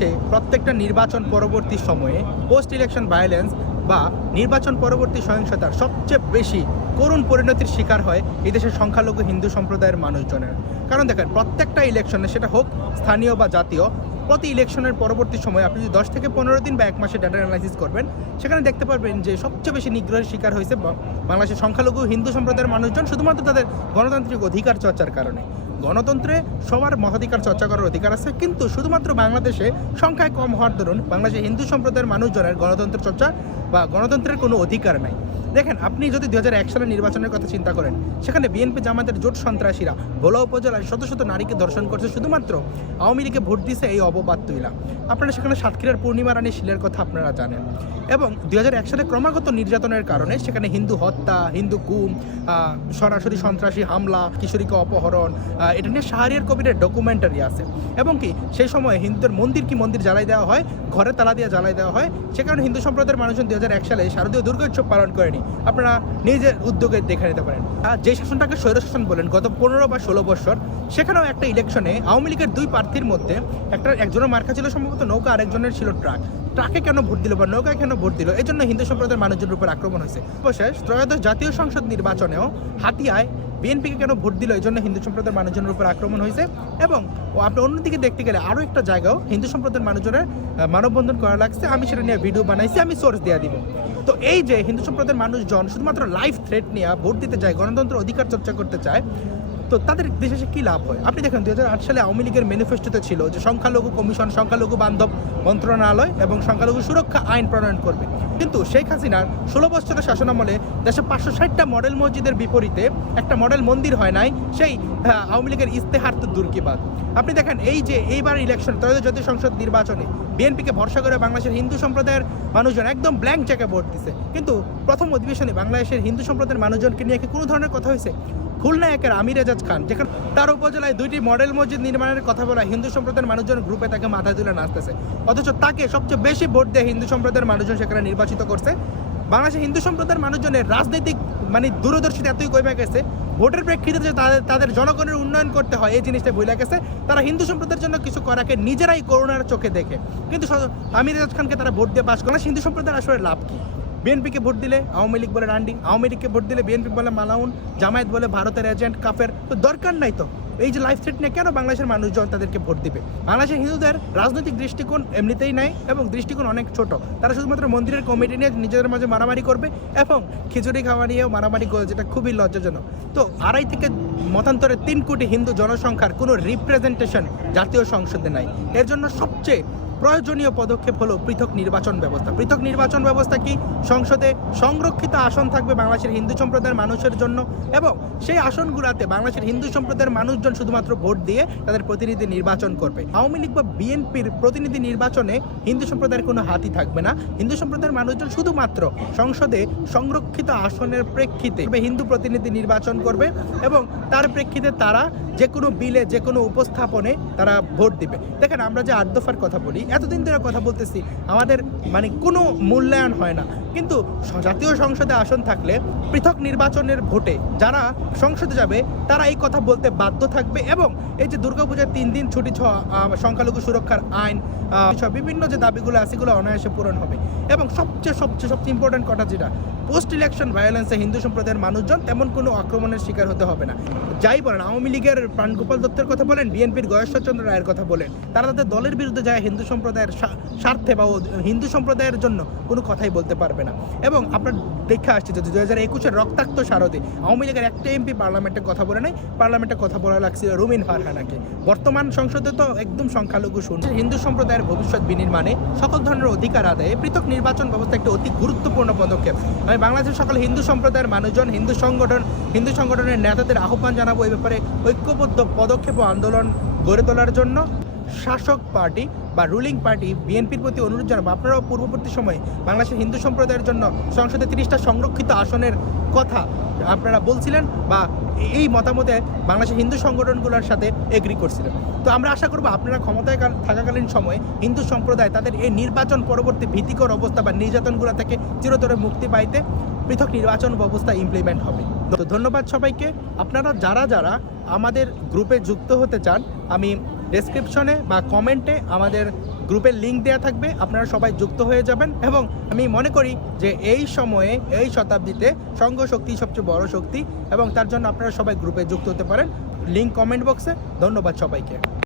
বাংলাদেশে প্রত্যেকটা নির্বাচন পরবর্তী সময়ে পোস্ট ইলেকশন ভায়োলেন্স বা নির্বাচন পরবর্তী সহিংসতার সবচেয়ে বেশি করুণ পরিণতির শিকার হয় এই দেশের সংখ্যালঘু হিন্দু সম্প্রদায়ের মানুষজনের। কারণ দেখেন, প্রত্যেকটা ইলেকশনে, সেটা হোক স্থানীয় বা জাতীয়, প্রতি ইলেকশনের পরবর্তী সময় আপনি যদি 10 থেকে 15 দিন বা 1 মাসে ডাটা অ্যানালাইসিস করবেন, সেখানে দেখতে পারবেন যে সবচেয়ে বেশি নিগ্রহের শিকার হয়েছে বাংলাদেশের সংখ্যালঘু হিন্দু সম্প্রদায়ের মানুষজন, শুধুমাত্র তাদের গণতান্ত্রিক অধিকার চর্চার কারণে। গণতন্ত্রে সবার মতাধিকার চর্চা করার অধিকার আছে, কিন্তু শুধুমাত্র বাংলাদেশে সংখ্যায় কম হওয়ার দরুন বাংলাদেশের হিন্দু সম্প্রদায়ের মানুষজনের গণতন্ত্র চর্চা বা গণতন্ত্রের কোনো অধিকার নাই। দেখেন, আপনি যদি 2001 সালের নির্বাচনের কথা চিন্তা করেন, সেখানে বিএনপি জামাতের জোট সন্ত্রাসীরা ভোলা উপজেলায় শত শত নারীকে ধর্ষণ করছে, শুধুমাত্র আওয়ামী লীগে ভোট দিছে এই অপবাদ তুইলা। আপনারা সেখানে সাতক্ষীরার পূর্ণিমা রানী শিলের কথা আপনারা জানেন। এবং 2001 সালে ক্রমাগত নির্যাতনের কারণে সেখানে হিন্দু হত্যা, হিন্দু গুম, সরাসরি সন্ত্রাসী হামলা, কিশোরীকে অপহরণ, এটা নিয়ে শাহরিয়ার কবিরের ডকুমেন্টারি আছে। এবং কি সেই সময় হিন্দুদের মন্দির জ্বালাই দেওয়া হয়, ঘরে তালা দিয়ে জ্বালাই দেওয়া হয়। সে কারণে হিন্দু সম্প্রদায়ের মানুষজন 2001 সালে শারদীয় দুর্গোৎসব পালন করেনি। আপনারা নিজের উদ্যোগে দেখে নিতে পারেন। যে শাসনটাকে স্বৈরশাসন বলেন গত 15 বা 16 বছর, সেখানেও একটা ইলেকশনে আওয়ামী লীগের 2 প্রার্থীর মধ্যে একজনের মার্কা ছিল সম্ভবত নৌকা, আরেকজনের ছিল ট্রাক। ট্রাকে কেন ভোট দিল বা নৌকায় কেন ভোট দিল, এই জন্য হিন্দু সম্প্রদায়ের মানুষজনের উপর আক্রমণ হয়েছে। অবশেষ ত্রয়োদশ জাতীয় সংসদ নির্বাচনেও হাতিয়ায় বিএনপিকে কেন ভোট দিল, এই জন্য হিন্দু সম্প্রদায়ের মানুষজনের উপর আক্রমণ হয়েছে। এবং আপনি অন্যদিকে দেখতে গেলে আরও একটা জায়গাও হিন্দু সম্প্রদায়ের মানুষজনের মানববন্ধন করা লাগছে। আমি সেটা নিয়ে ভিডিও বানাইছি, আমি সোর্স দেওয়া দিব। তো এই যে হিন্দু সম্প্রদায়ের মানুষজন শুধুমাত্র লাইফ থ্রেট নিয়ে ভোট দিতে চায়, গণতন্ত্র অধিকার চর্চা করতে চায়, তো তাদের দেশে কী লাভ হয়? আপনি দেখেন 2008 সালে আওয়ামী লীগের ম্যানিফেস্টোতে ছিল যে সংখ্যালঘু কমিশন, সংখ্যালঘু বান্ধব মন্ত্রণালয় এবং সংখ্যালঘু সুরক্ষা আইন প্রণয়ন করবে। কিন্তু শেখ হাসিনার 16 বছরের শাসনামলে দেশে 560টা মডেল মসজিদের বিপরীতে একটা মডেল মন্দির হয় নাই। সেই আওয়ামী লীগের ইস্তেহার তো দূর কি বাদ। আপনি দেখেন এই যে এইবার ইলেকশন, ত্রয়োদশ জাতীয় সংসদ নির্বাচনে বিএনপিকে ভরসা করে বাংলাদেশের হিন্দু সম্প্রদায়ের মানুষজন একদম ব্ল্যাঙ্ক চেকে ভোট দিচ্ছে। কিন্তু প্রথম অধিবেশনে বাংলাদেশের হিন্দু সম্প্রদায়ের মানুষজনকে নিয়ে কি কোনো ধরনের কথা হয়েছে? খুলনা একের আমির এজাজ খান, যেখানে তার উপজেলায় 2টি মডেল মসজিদ নির্মাণের কথা বলা হিন্দু সম্প্রদায়ের মানুষজন গ্রুপে তাকে মাথায় তুলে নাচতেছে, অথচ তাকে সবচেয়ে বেশি ভোট দিয়ে হিন্দু সম্প্রদায়ের মানুষজন সেখানে নির্বাচিত করছে। বাংলাদেশের হিন্দু সম্প্রদায়ের মানুষজনের রাজনৈতিক দূরদর্শিতা এতই কমে গেছে, ভোটের প্রেক্ষিতে যে তাদের জনগণের উন্নয়ন করতে হয় এই জিনিসটা ভুলে গেছে। তারা হিন্দু সম্প্রদায়ের জন্য কিছু করাকে নিজেরাই করুণার চোখে দেখে। কিন্তু আমির এজাজ খানকে তারা ভোট দিয়ে পাশ করে। হিন্দু সম্প্রদায়ের আসলে লাভ কি? বিএনপিকে ভোট দিলে আওয়ামী লীগ বলে রান্ডি, আওয়ামী লীগকে ভোট দিলে বিএনপি বলে মালাউন, জামায়াত বলে ভারতের এজেন্ট, কাফের। তো দরকার নাই তো এই যে লাইফ থ্রেট নিয়ে কেন বাংলাদেশের মানুষজন তাদেরকে ভোট দিবে? বাংলাদেশের হিন্দুদের রাজনৈতিক দৃষ্টিকোণ এমনিতেই নাই এবং দৃষ্টিকোণ অনেক ছোট। তারা শুধুমাত্র মন্দিরের কমিটি নিয়ে নিজেদের মাঝে মারামারি করবে এবং খিচুড়ি খাওয়া নিয়েও মারামারি করে, যেটা খুবই লজ্জাজনক। তো 2.5 থেকে মতান্তরে 3 কোটি হিন্দু জনসংখ্যার কোনো রিপ্রেজেন্টেশন জাতীয় সংসদে নাই। এর জন্য সবচেয়ে প্রয়োজনীয় পদক্ষেপ হলো পৃথক নির্বাচন ব্যবস্থা। পৃথক নির্বাচন ব্যবস্থা কি? সংসদে সংরক্ষিত আসন থাকবে বাংলাদেশের হিন্দু সম্প্রদায়ের মানুষের জন্য, এবং সেই আসনগুলোতে বাংলাদেশের হিন্দু সম্প্রদায়ের মানুষজন শুধুমাত্র ভোট দিয়ে তাদের প্রতিনিধি নির্বাচন করবে। আওয়ামী লীগ বা বিএনপির প্রতিনিধি নির্বাচনে হিন্দু সম্প্রদায়ের কোনো হাতই থাকবে না। হিন্দু সম্প্রদায়ের মানুষজন শুধুমাত্র সংসদে সংরক্ষিত আসনের প্রেক্ষিতে হিন্দু প্রতিনিধি নির্বাচন করবে এবং তার প্রেক্ষিতে তারা যে কোনো বিলে, যে কোনো উপস্থাপনে তারা ভোট দিবে। দেখেন, আমরা যে 8 দফার কথা বলি, এতদিন ধরে কথা বলতেছি, আমাদের কোনো মূল্যায়ন হয় না। কিন্তু জাতীয় সংসদে আসন থাকলে পৃথক নির্বাচনের ভোটে যারা সংসদে যাবে তারা এই কথা বলতে বাধ্য থাকবে। এবং এই যে দুর্গাপূজার 3 দিন ছুটি, সংখ্যালঘু সুরক্ষার আইন, বিভিন্ন যে দাবিগুলো আছে সেগুলো অনায়াসে পূরণ হবে। এবং সবচেয়ে ইম্পর্টেন্ট কথা যেটা, পোস্ট ইলেকশন ভায়োলেন্সে হিন্দু সম্প্রদায়ের মানুষজন তেমন কোনো আক্রমণের শিকার হতে হবে না। যাই বলেন, আওয়ামী লীগের প্রাণগোপাল দত্তের কথা বলেন, বিএনপির গয়েশ্বরচন্দ্র রায়ের কথা বলেন, তারা তাদের দলের বিরুদ্ধে যায় হিন্দু সম্প্রদায়ের স্বার্থে বা হিন্দু সম্প্রদায়ের জন্য কোনো কথাই বলতে পারবে না। এবং আপনার দেখা আসছে যে 2021-এর রক্তাক্ত শারদে আওয়ামী লীগের একটা এমপি পার্লামেন্টে কথা বলে নাই, পার্লামেন্টে কথা বলা লাগছিল রুমিন ফারহানাকে। বর্তমান সংসদে তো একদম সংখ্যালঘু শুনছে। হিন্দু সম্প্রদায়ের ভবিষ্যৎ বিনির্মাণে সকল ধরনের অধিকার আদায়ে পৃথক নির্বাচন ব্যবস্থা একটা অতি গুরুত্বপূর্ণ পদক্ষেপ। আমি বাংলাদেশের সকল হিন্দু সম্প্রদায়ের মানুষজন, হিন্দু সংগঠনের নেতাদের আহ্বান জানাবো এই ব্যাপারে ঐক্যবদ্ধ পদক্ষেপ ও আন্দোলন গড়ে তোলার জন্য। শাসক পার্টি বা রুলিং পার্টি বিএনপির প্রতি অনুরোধ জানাবো, আপনারাও পূর্ববর্তী সময়ে বাংলাদেশের হিন্দু সম্প্রদায়ের জন্য সংসদে 30টা সংরক্ষিত আসনের কথা আপনারা বলছিলেন বা এই মতামতে বাংলাদেশের হিন্দু সংগঠনগুলোর সাথে এগ্রি করছিলেন। তো আমরা আশা করবো আপনারা ক্ষমতায় থাকাকালীন সময়ে হিন্দু সম্প্রদায় তাদের এই নির্বাচন পরবর্তী ভীতিকর অবস্থা বা নির্যাতনগুলো থেকে চিরতরে মুক্তি পাইতে পৃথক নির্বাচন ব্যবস্থা ইমপ্লিমেন্ট হবে। তো ধন্যবাদ সবাইকে। আপনারা যারা আমাদের গ্রুপে যুক্ত হতে চান, আমি ডেসক্রিপশনে বা কমেন্টে আমাদের গ্রুপের লিঙ্ক দেওয়া থাকবে, আপনারা সবাই যুক্ত হয়ে যাবেন। এবং আমি মনে করি যে এই সময়ে, এই শতাব্দীতে সংঘ শক্তি সবচেয়ে বড় শক্তি, এবং তার জন্য আপনারা সবাই গ্রুপে যুক্ত হতে পারেন। লিঙ্ক কমেন্ট বক্সে। ধন্যবাদ সবাইকে।